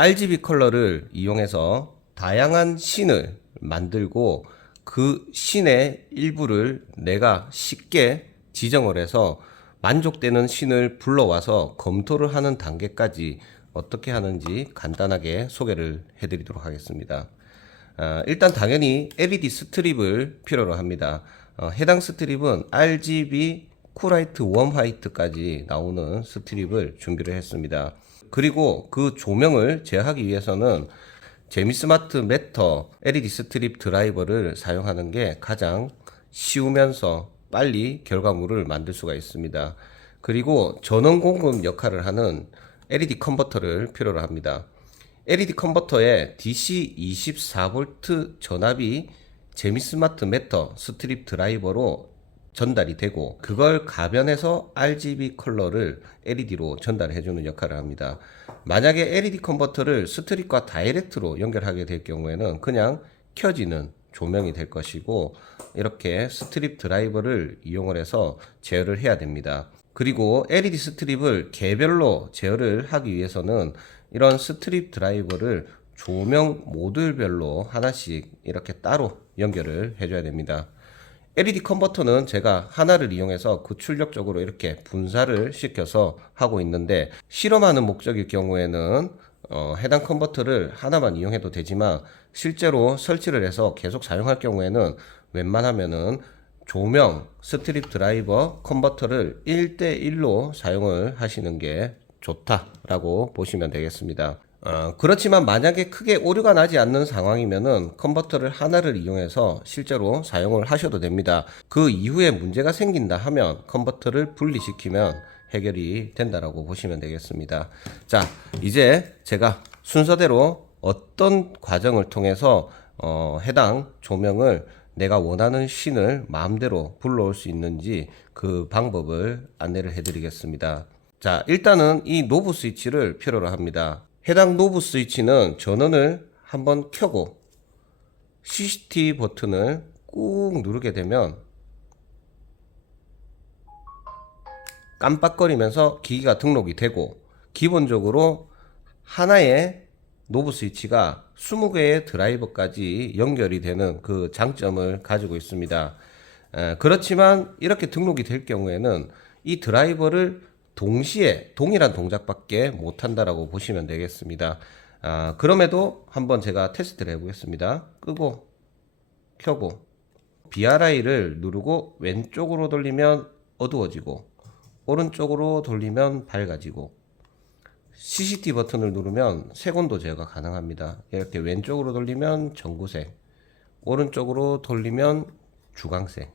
RGB 컬러를 이용해서 다양한 씬을 만들고 그 씬의 일부를 내가 쉽게 지정을 해서 만족되는 씬을 불러와서 검토를 하는 단계까지 어떻게 하는지 간단하게 소개를 해드리도록 하겠습니다. 일단 당연히 LED 스트립을 필요로 합니다. 해당 스트립은 RGB 쿨라이트 웜 화이트까지 나오는 스트립을 준비를 했습니다. 그리고 그 조명을 제어하기 위해서는 제미스마트 매터 LED 스트립 드라이버를 사용하는 게 가장 쉬우면서 빨리 결과물을 만들 수가 있습니다. 그리고 전원 공급 역할을 하는 LED 컨버터를 필요로 합니다. LED 컨버터에 DC 24V 전압이 제미스마트 매터 스트립 드라이버로 전달이 되고 그걸 가변해서 RGB 컬러를 LED로 전달해주는 역할을 합니다. 만약에 LED 컨버터를 스트립과 다이렉트로 연결하게 될 경우에는 그냥 켜지는 조명이 될 것이고 이렇게 스트립 드라이버를 이용을 해서 제어를 해야 됩니다. 그리고 LED 스트립을 개별로 제어를 하기 위해서는 이런 스트립 드라이버를 조명 모듈별로 하나씩 이렇게 따로 연결을 해줘야 됩니다. LED 컨버터는 제가 하나를 이용해서 구출력적으로 이렇게 분사를 시켜서 하고 있는데 실험하는 목적일 경우에는 해당 컨버터를 하나만 이용해도 되지만 실제로 설치를 해서 계속 사용할 경우에는 웬만하면은 조명, 스트립 드라이버, 컨버터를 1대1로 사용을 하시는 게 좋다라고 보시면 되겠습니다. 그렇지만 만약에 크게 오류가 나지 않는 상황이면은 컨버터를 하나를 이용해서 실제로 사용을 하셔도 됩니다. 그 이후에 문제가 생긴다 하면 컨버터를 분리시키면 해결이 된다라고 보시면 되겠습니다. 자, 이제 제가 순서대로 어떤 과정을 통해서 해당 조명을 내가 원하는 씬을 마음대로 불러올 수 있는지 그 방법을 안내를 해드리겠습니다. 자, 일단은 이 노브 스위치를 필요로 합니다. 해당 노브 스위치는 전원을 한번 켜고 CCT 버튼을 꾹 누르게 되면 깜빡거리면서 기기가 등록이 되고 기본적으로 하나의 노브 스위치가 20개의 드라이버까지 연결이 되는 그 장점을 가지고 있습니다. 그렇지만 이렇게 등록이 될 경우에는 이 드라이버를 동시에 동일한 동작밖에 못한다라고 보시면 되겠습니다. 그럼에도 한번 제가 테스트를 해보겠습니다. 끄고 켜고 BRI를 누르고 왼쪽으로 돌리면 어두워지고 오른쪽으로 돌리면 밝아지고 CCT 버튼을 누르면 색온도 제어가 가능합니다. 이렇게 왼쪽으로 돌리면 전구색, 오른쪽으로 돌리면 주광색.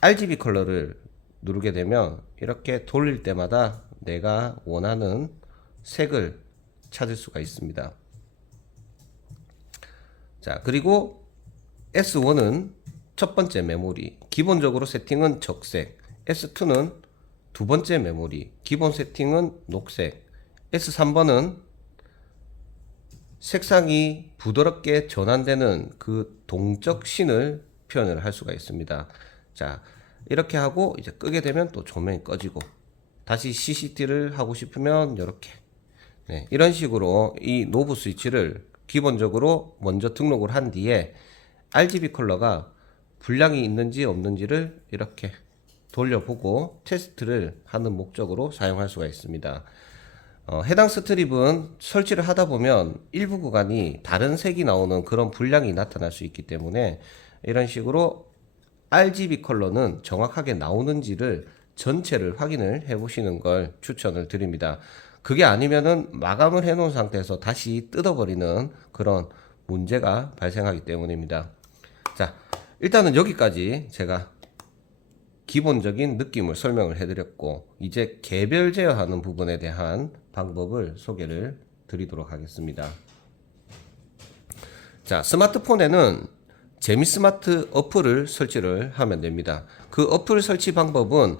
RGB 컬러를 누르게 되면 이렇게 돌릴 때마다 내가 원하는 색을 찾을 수가 있습니다. 자, 그리고 S1은 첫 번째 메모리, 기본적으로 세팅은 적색, S2는 두 번째 메모리, 기본 세팅은 녹색, S3번은 색상이 부드럽게 전환되는 그 동적 씬을 표현을 할 수가 있습니다. 자, 이렇게 하고 이제 끄게 되면 또 조명이 꺼지고 다시 CCT를 하고 싶으면 이렇게 이런 식으로 이 노브 스위치를 기본적으로 먼저 등록을 한 뒤에 RGB 컬러가 불량이 있는지 없는지를 이렇게 돌려보고 테스트를 하는 목적으로 사용할 수가 있습니다. 해당 스트립은 설치를 하다 보면 일부 구간이 다른 색이 나오는 그런 불량이 나타날 수 있기 때문에 이런 식으로 RGB 컬러는 정확하게 나오는지를 전체를 확인을 해 보시는 걸 추천을 드립니다. 그게 아니면은 마감을 해 놓은 상태에서 다시 뜯어버리는 그런 문제가 발생하기 때문입니다. 자, 일단은 여기까지 제가 기본적인 느낌을 설명을 해드렸고 이제 개별 제어하는 부분에 대한 방법을 소개를 드리도록 하겠습니다. 자, 스마트폰에는 제미스마트 어플을 설치를 하면 됩니다. 그 어플 설치 방법은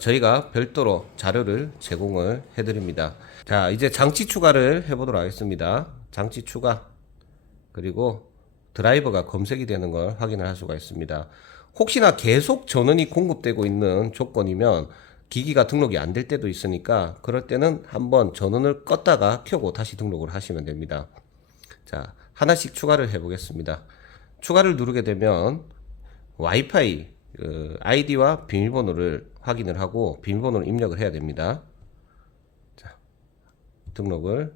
저희가 별도로 자료를 제공을 해드립니다. 자, 이제 장치 추가를 해보도록 하겠습니다. 장치 추가, 그리고 드라이버가 검색이 되는 걸 확인을 할 수가 있습니다. 혹시나 계속 전원이 공급되고 있는 조건이면 기기가 등록이 안 될 때도 있으니까 그럴 때는 한번 전원을 껐다가 켜고 다시 등록을 하시면 됩니다. 자, 하나씩 추가를 해 보겠습니다. 추가를 누르게 되면 와이파이 아이디와 비밀번호를 확인을 하고 비밀번호를 입력을 해야 됩니다. 자, 등록을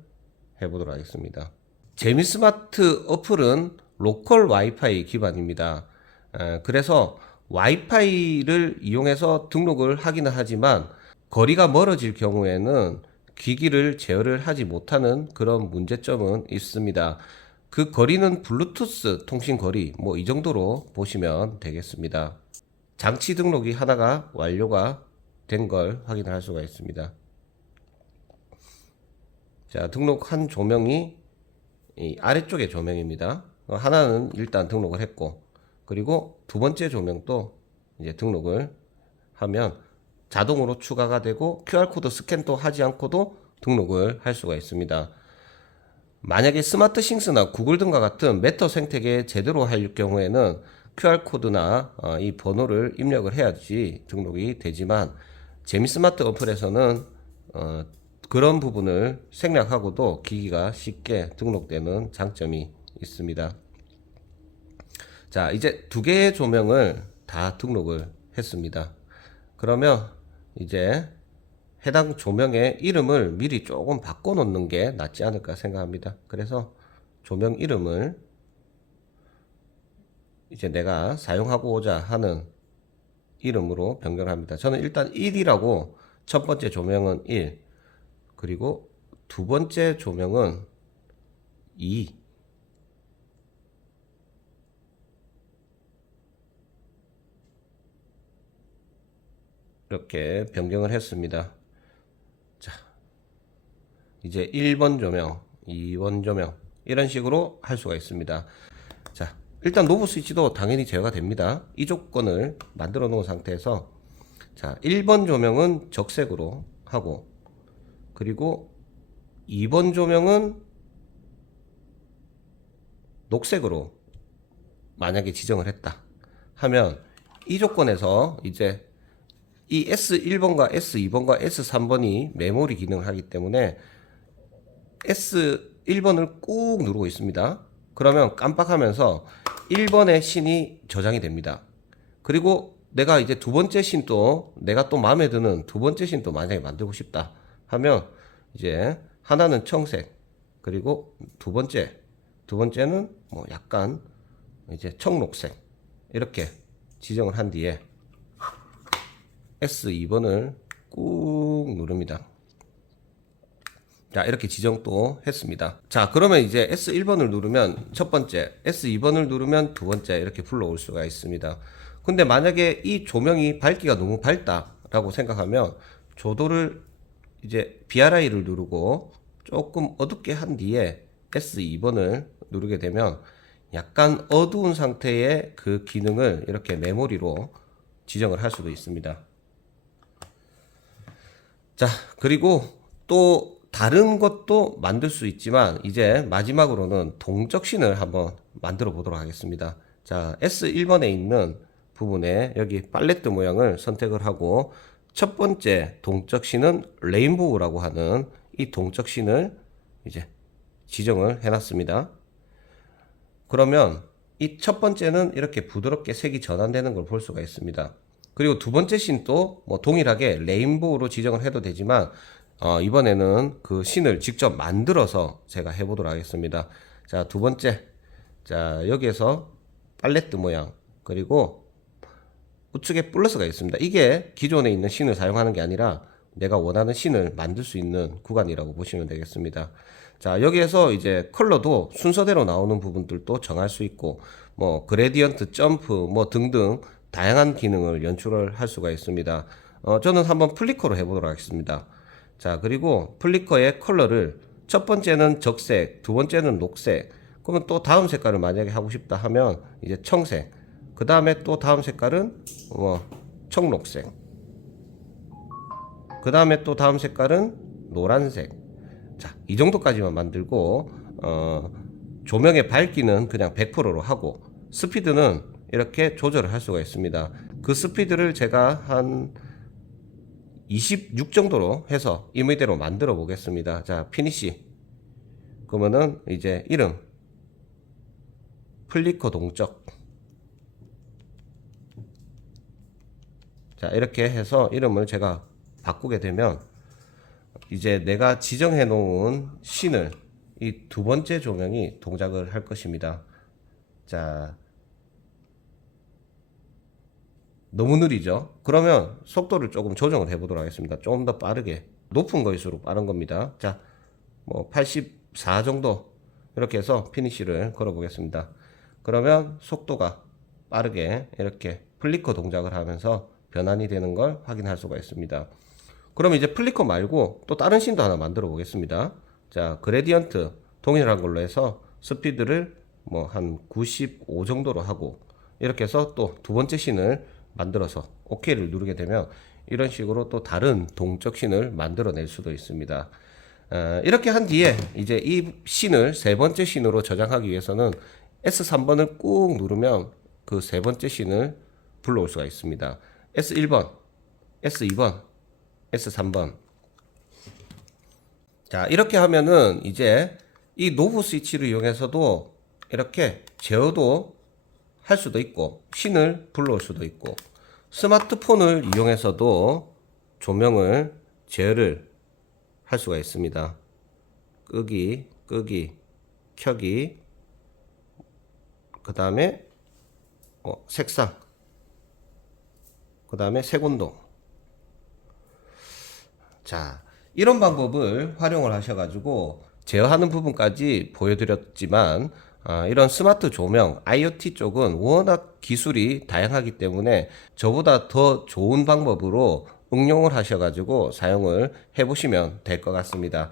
해 보도록 하겠습니다. 재미스마트 어플은 로컬 와이파이 기반입니다. 그래서 와이파이를 이용해서 등록을 하기는 하지만 거리가 멀어질 경우에는 기기를 제어를 하지 못하는 그런 문제점은 있습니다. 그 거리는 블루투스 통신 거리 뭐 이 정도로 보시면 되겠습니다. 장치 등록이 하나가 완료가 된 걸 확인할 수가 있습니다. 자, 등록한 조명이 이 아래쪽의 조명입니다. 하나는 일단 등록을 했고, 그리고 두 번째 조명도 이제 등록을 하면 자동으로 추가가 되고 QR코드 스캔도 하지 않고도 등록을 할 수가 있습니다. 만약에 스마트싱스나 구글 등과 같은 메터 생태계에 제대로 할 경우에는 QR코드나 이 번호를 입력을 해야지 등록이 되지만 재미스마트 어플에서는 그런 부분을 생략하고도 기기가 쉽게 등록되는 장점이 있습니다. 자, 이제 두 개의 조명을 다 등록을 했습니다. 그러면 이제 해당 조명의 이름을 미리 조금 바꿔 놓는 게 낫지 않을까 생각합니다. 그래서 조명 이름을 이제 내가 사용하고자 하는 이름으로 변경을 합니다. 저는 일단 1이라고 첫 번째 조명은 1, 그리고 두 번째 조명은 2, 이렇게 변경을 했습니다. 자, 이제 1번 조명, 2번 조명 이런 식으로 할 수가 있습니다. 자, 일단 노브 스위치도 당연히 제어가 됩니다. 이 조건을 만들어 놓은 상태에서 자, 1번 조명은 적색으로 하고, 그리고 2번 조명은 녹색으로 만약에 지정을 했다 하면 이 조건에서 이제 이 S1번과 S2번과 S3번이 메모리 기능을 하기 때문에 S1번을 꾹 누르고 있습니다. 그러면 깜빡하면서 1번의 신이 저장이 됩니다. 그리고 내가 이제 두 번째 신도 내가 또 마음에 드는 두 번째 신도 만약에 만들고 싶다 하면 이제 하나는 청색, 그리고 두 번째는 뭐 약간 이제 청록색 이렇게 지정을 한 뒤에 S2번을 꾹 누릅니다. 자, 이렇게 지정 또 했습니다. 자, 그러면 이제 S1번을 누르면 첫 번째, S2번을 누르면 두 번째 이렇게 불러올 수가 있습니다. 근데 만약에 이 조명이 밝기가 너무 밝다라고 생각하면 조도를 이제 BRI를 누르고 조금 어둡게 한 뒤에 S2번을 누르게 되면 약간 어두운 상태의 그 기능을 이렇게 메모리로 지정을 할 수도 있습니다. 자, 그리고 또 다른 것도 만들 수 있지만 이제 마지막으로는 동적신을 한번 만들어 보도록 하겠습니다. 자, S1번에 있는 부분에 여기 팔레트 모양을 선택을 하고 첫 번째 동적신은 레인보우라고 하는 이 동적신을 이제 지정을 해 놨습니다. 그러면 이 첫 번째는 이렇게 부드럽게 색이 전환되는 걸 볼 수가 있습니다. 그리고 두 번째 신도 뭐 동일하게 레인보우로 지정을 해도 되지만 이번에는 그 신을 직접 만들어서 제가 해보도록 하겠습니다. 자, 두 번째, 자, 여기에서 팔레트 모양, 그리고 우측에 플러스가 있습니다. 이게 기존에 있는 신을 사용하는 게 아니라 내가 원하는 신을 만들 수 있는 구간이라고 보시면 되겠습니다. 자, 여기에서 이제 컬러도 순서대로 나오는 부분들도 정할 수 있고 뭐 그레디언트, 점프 뭐 등등 다양한 기능을 연출을 할 수가 있습니다. 저는 한번 플리커로 해보도록 하겠습니다. 자, 그리고 플리커의 컬러를 첫 번째는 적색, 두 번째는 녹색, 그러면 또 다음 색깔을 만약에 하고 싶다 하면 이제 청색, 그 다음에 또 다음 색깔은 청록색, 그 다음에 또 다음 색깔은 노란색. 자, 이 정도까지만 만들고 조명의 밝기는 그냥 100%로 하고 스피드는 이렇게 조절을 할 수가 있습니다. 그 스피드를 제가 한 26 정도로 해서 임의대로 만들어 보겠습니다. 자, 피니시. 그러면은 이제 이름 플리커 동적. 자, 이렇게 해서 이름을 제가 바꾸게 되면 이제 내가 지정해 놓은 씬을 이 두 번째 조명이 동작을 할 것입니다. 자, 너무 느리죠? 그러면 속도를 조금 조정을 해 보도록 하겠습니다. 좀 더 빠르게. 높은 거일수록 빠른 겁니다. 자, 뭐 84 정도 이렇게 해서 피니시를 걸어 보겠습니다. 그러면 속도가 빠르게 이렇게 플리커 동작을 하면서 변환이 되는 걸 확인할 수가 있습니다. 그럼 이제 플리커 말고 또 다른 씬도 하나 만들어 보겠습니다. 자, 그레디언트 동일한 걸로 해서 스피드를 뭐 한 95 정도로 하고 이렇게 해서 또 두 번째 씬을 만들어서 OK를 누르게 되면 이런 식으로 또 다른 동적 씬을 만들어낼 수도 있습니다. 이렇게 한 뒤에 이제 이 씬을 세 번째 씬으로 저장하기 위해서는 S3번을 꾹 누르면 그 세 번째 씬을 불러올 수가 있습니다. S1번, S2번, S3번. 자, 이렇게 하면은 이제 이 노브 스위치를 이용해서도 이렇게 제어도 할 수도 있고 씬을 불러올 수도 있고 스마트폰을 이용해서도 조명을 제어를 할 수가 있습니다. 끄기, 끄기, 켜기, 그 다음에 색상, 그 다음에 색온도. 자, 이런 방법을 활용을 하셔가지고 제어하는 부분까지 보여드렸지만 이런 스마트 조명, IoT 쪽은 워낙 기술이 다양하기 때문에 저보다 더 좋은 방법으로 응용을 하셔가지고 사용을 해보시면 될 것 같습니다.